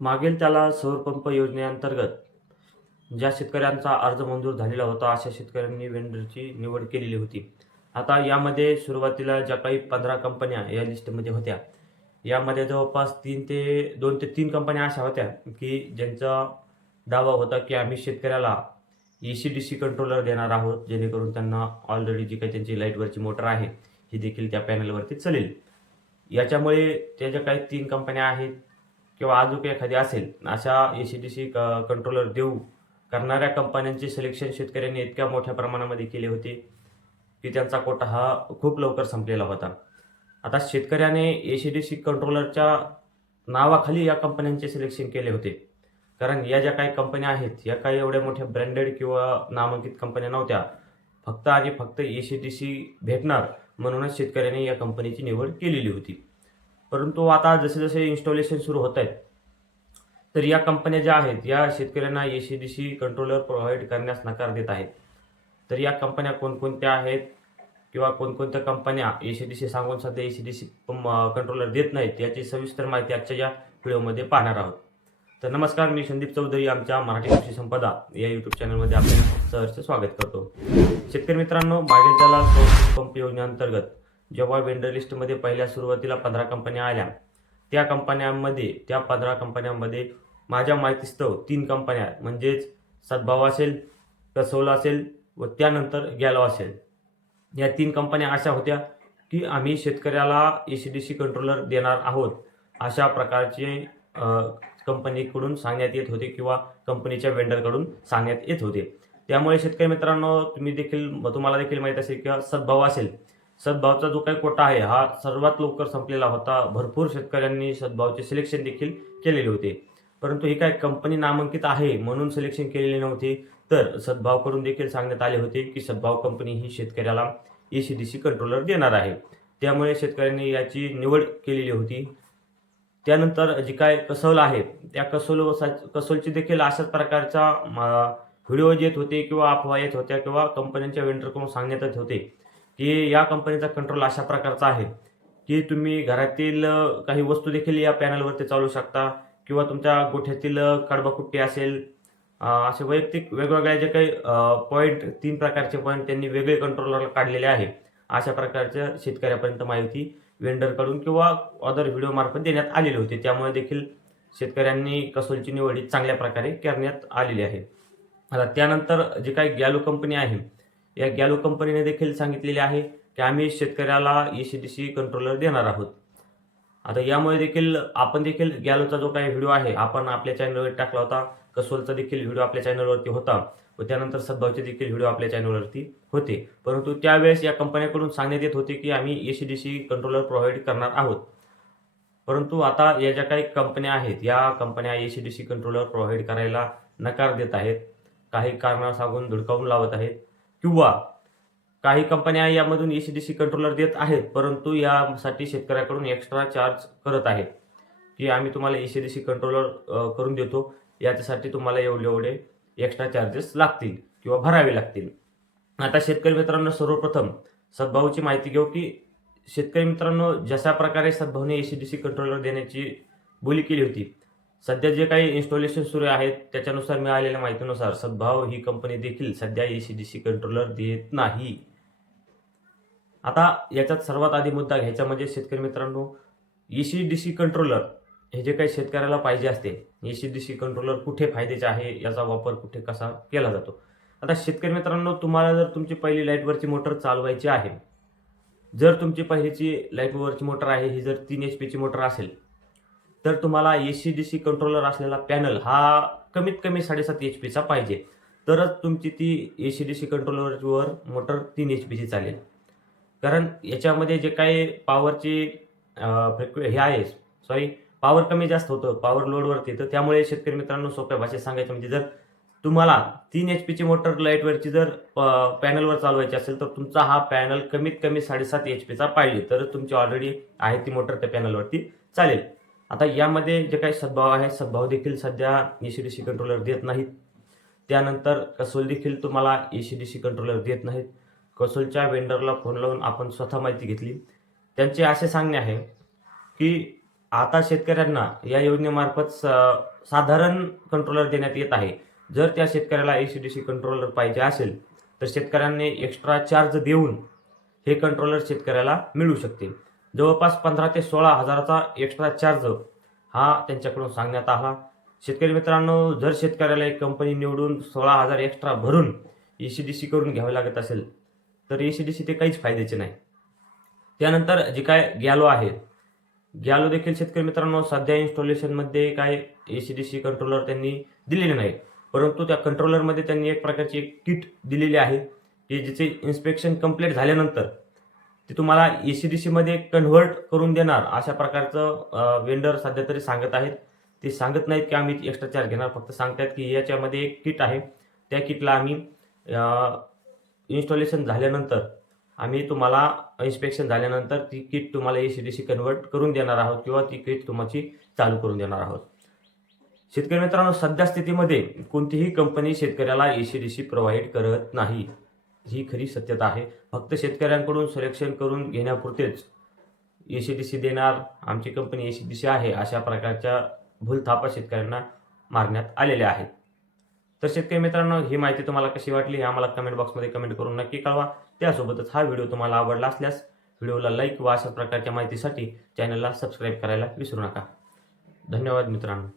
मागील त्याला सौरपंप योजनेअंतर्गत ज्या शेतकऱ्यांचा अर्ज मंजूर झालेला होता अशा शेतकऱ्यांनी वेंडरची निवड केलेली होती. आता यामध्ये सुरुवातीला ज्या काही पंधरा कंपन्या या लिस्टमध्ये होत्या यामध्ये जवळपास तीन ते दोन ते तीन कंपन्या अशा होत्या की ज्यांचा दावा होता की आम्ही शेतकऱ्याला E C D C controller देणार आहोत जेणेकरून त्यांना ऑलरेडी जी काही त्यांची लाईटवरची मोटर आहे ही देखील त्या पॅनलवरती चालेल. याच्यामुळे त्या ज्या काही तीन कंपन्या आहेत किंवा अजून एखादी असेल अशा A C D C controller देऊ करणाऱ्या कंपन्यांचे सिलेक्शन शेतकऱ्यांनी इतक्या मोठ्या प्रमाणामध्ये केले होते की त्यांचा कोटा हा खूप लवकर संपलेला होता. आता शेतकऱ्याने ए सी डी सी कंट्रोलरच्या नावाखाली या कंपन्यांचे सिलेक्शन केले होते. कारण या ज्या काही कंपन्या आहेत या काही एवढ्या मोठ्या ब्रँडेड किंवा नामांकित कंपन्या नव्हत्या. फक्त आणि फक्त ए सी डी सी भेटणार म्हणूनच शेतकऱ्यांनी या कंपनीची निवड केलेली होती. परंतु आता जसे जसे इन्स्टॉलेशन सुरू होत आहेत तर या कंपन्या ज्या आहेत या शेतकऱ्यांना A C D C controller provide करण्यास नकार देत आहेत. तर या कंपन्या कोणकोणत्या आहेत किंवा कोणकोणत्या कंपन्या ए सी डी सी सांगून सध्या A C D C controller देत नाहीत याची सविस्तर माहिती आजच्या या व्हिडिओमध्ये पाहणार आहोत. तर नमस्कार मी संदीप चौधरी आमच्या मराठी कृषी संपदा या यूट्यूब चॅनलमध्ये आपले सहर्ष स्वागत करतो. शेतकरी मित्रांनो मागील त्याला पंप योजनेअंतर्गत जेव्हा वेंडर लिस्टमध्ये पहिल्या सुरुवातीला पंधरा कंपन्या आल्या त्या कंपन्यांमध्ये त्या पंधरा कंपन्यांमध्ये माझ्या माहितीस्तव तीन कंपन्या म्हणजेच सद्भाव असेल कसोला असेल व त्यानंतर गॅलो असेल. या तीन कंपन्या अशा होत्या की आम्ही शेतकऱ्याला A C D C controller देणार आहोत अशा प्रकारचे कंपनीकडून सांगण्यात येत होते किंवा कंपनीच्या वेंडरकडून सांगण्यात येत होते. त्यामुळे शेतकरी मित्रांनो तुम्ही देखील तुम्हाला देखील माहीत असेल किंवा सद्भाव असेल सद्भावचा जो काही कोटा आहे हा सर्वात लवकर संपलेला होता. भरपूर शेतकऱ्यांनी सद्भावचे सिलेक्शन देखील केलेले होते. परंतु ही काय कंपनी नामांकित आहे म्हणून सिलेक्शन केलेले नव्हते तर सद्भावकडून देखील सांगण्यात आले होते की सद्भाव कंपनी ही शेतकऱ्याला A C D C controller देणार आहे. त्यामुळे शेतकऱ्यांनी याची निवड केलेली होती. त्यानंतर जी काय कसोल आहे त्या कसोल कसोलची देखील अशाच प्रकारचा व्हिडिओ येत होते किंवा अफवा येत होत्या किंवा कंपन्यांच्या वेंडरकडून सांगण्यात येत होते. की या कंपनीचा कंट्रोल अशा प्रकारचा आहे की तुम्ही घरातील काही वस्तू देखील या पॅनलवरती चालू शकता किंवा तुमच्या गोठ्यातील कडबाकुट्टी असेल असे वैयक्तिक वेगवेगळ्या जे काही पॉईंट तीन प्रकारचे पॉईंट त्यांनी वेगळे कंट्रोलरला काढलेले आहे. अशा प्रकारच्या शेतकऱ्यापर्यंत माहिती वेंडरकडून किंवा अदर व्हिडिओ मार्फत देण्यात आलेली होती. त्यामुळे देखील शेतकऱ्यांनी कसोलची निवड चांगल्या प्रकारे करण्यात आलेली आहे. आता त्यानंतर जे काही गॅलो कंपनी आहे या गॅलो कंपनीने देखील सांगितलेले आहे की आम्ही शेतकऱ्याला E C D C controller देणार आहोत. आता यामुळे देखील आपण देखील गॅलोचा जो काही व्हिडिओ आहे आपण आपल्या चॅनलवर टाकला होता. कसोलचा देखील व्हिडिओ आपल्या चॅनलवरती होता. व त्यानंतर सद्भावचे देखील व्हिडिओ आपल्या चॅनलवरती होते. परंतु त्यावेळेस या कंपन्याकडून सांगण्यात येत होते की आम्ही A C D C controller provide करणार आहोत. परंतु आता या ज्या काही कंपन्या आहेत या कंपन्या A C D C controller provide करायला नकार देत आहेत. काही कारणं सांगून धुडकावून लावत आहेत. किंवा काही कंपन्या यामधून A C D C controller देत आहेत परंतु यासाठी शेतकऱ्याकडून एक्स्ट्रा चार्ज करत आहेत. की आम्ही तुम्हाला A C D C controller करून देतो. याच्यासाठी तुम्हाला एवढे एवढे एक्स्ट्रा चार्जेस लागतील किंवा भरावे लागतील. आता शेतकरी मित्रांनो सर्वप्रथम सद्भावची माहिती घेऊ की शेतकरी मित्रांनो जशा प्रकारे सद्भावने A C D C controller देण्याची बोली केली होती सध्या जे काही इन्स्टॉलेशन सुरू आहेत त्याच्यानुसार मिळालेल्या माहितीनुसार सद्भाव ही कंपनी देखील सध्या A C D C controller देत नाही. आता याच्यात सर्वात आधी मुद्दा घ्यायचा म्हणजे शेतकरी मित्रांनो A C D C controller हे जे काही शेतकऱ्याला पाहिजे असते A C D C controller कुठे फायद्याचे आहे याचा वापर कुठे कसा केला जातो? आता शेतकरी मित्रांनो तुम्हाला जर तुमची पहिली लाईटवरची मोटर चालवायची आहे जर तुमची पहिलीची लाईटवरची मोटर आहे ही जर तीन एच पीची मोटर असेल तर तुम्हाला A C D C controller असलेला पॅनल हा कमीत कमी साडेसात एच पीचा पाहिजे. तरच तुमची ती ए सी डी सी कंट्रोलरवर मोटर तीन एच पीची चालेल. कारण याच्यामध्ये जे काही पॉवरची फ्रिक्वे हे आहे सॉरी पॉवर कमी जास्त होतं पॉवर लोडवरती तर त्यामुळे शेतकरी मित्रांनो सोप्या भाषेत सांगायचं म्हणजे जर तुम्हाला तीन एच पीची मोटर लाईटवरची जर पॅनलवर चालवायची असेल तर तुमचा हा पॅनल कमीत कमी साडेसात एच पीचा पाहिजे. तर तुमची ऑलरेडी आहे ती मोटर त्या पॅनलवरती चालेल. आता यामध्ये जे काही सद्भाव आहे सद्भाव देखील सध्या A C D C controller देत नाहीत. त्यानंतर कसोल देखील तुम्हाला A C D C controller देत नाहीत. कसोलच्या वेंडरला फोन लावून आपण स्वतः माहिती घेतली. त्यांचे असे सांगणे आहे की आता शेतकऱ्यांना या योजनेमार्फत स- साधारण कंट्रोलर देण्यात येत आहे. जर त्या शेतकऱ्याला A C D C controller पाहिजे असेल तर शेतकऱ्यांनी एक्स्ट्रा चार्ज देऊन हे कंट्रोलर शेतकऱ्याला मिळू शकते जवळपास पंधरा ते सोळा हजाराचा एक्स्ट्रा चार्ज हा त्यांच्याकडून सांगण्यात आला. शेतकरी मित्रांनो जर शेतकऱ्याला एक कंपनी निवडून सोळा हजार एक्स्ट्रा भरून ए सी डी सी करून घ्यावे लागत असेल तर ए सी डी सी ते काहीच फायद्याचे नाही. त्यानंतर जे काय गॅलो आहे गॅलो देखील शेतकरी मित्रांनो सध्या इन्स्टॉलेशनमध्ये काय A C D C controller त्यांनी दिलेले नाही परंतु त्या कंट्रोलरमध्ये त्यांनी एक प्रकारची एक किट दिलेली आहे की जिचे इन्स्पेक्शन कंप्लीट झाल्यानंतर ते तुम्हाला ए सी डी सीमध्ये कन्व्हर्ट करून देणार अशा प्रकारचं वेंडर सध्या तरी सांगत आहेत. ते सांगत नाहीत की आम्ही एक्स्ट्रा चार्ज घेणार फक्त सांगतायत की याच्यामध्ये एक किट आहे. त्या किटला आम्ही इन्स्टॉलेशन झाल्यानंतर आम्ही तुम्हाला इन्स्पेक्शन झाल्यानंतर ती किट तुम्हाला A C D C convert करून देणार आहोत किंवा ती किट तुमची चालू करून देणार आहोत. शेतकरी मित्रांनो सध्या स्थितीमध्ये कोणतीही कंपनी शेतकऱ्याला A C D C provide करत नाही. ही खरी सत्यता आहे. फक्त शेतकऱ्यांकडून सिलेक्शन करून घेण्यापुरतेच ए सी डी सी देणार आमची company A C D C आहे अशा प्रकारच्या भूलथापा शेतकऱ्यांना मारण्यात आलेल्या आहेत. तर शेतकरी मित्रांनो ही माहिती तुम्हाला कशी वाटली हे आम्हाला कमेंट बॉक्समध्ये कमेंट करून नक्की कळवा. त्यासोबतच हा व्हिडिओ तुम्हाला आवडला असल्यास व्हिडिओला लाईक व अशा प्रकारच्या माहितीसाठी चॅनलला सबस्क्राईब करायला विसरू नका. धन्यवाद मित्रांनो.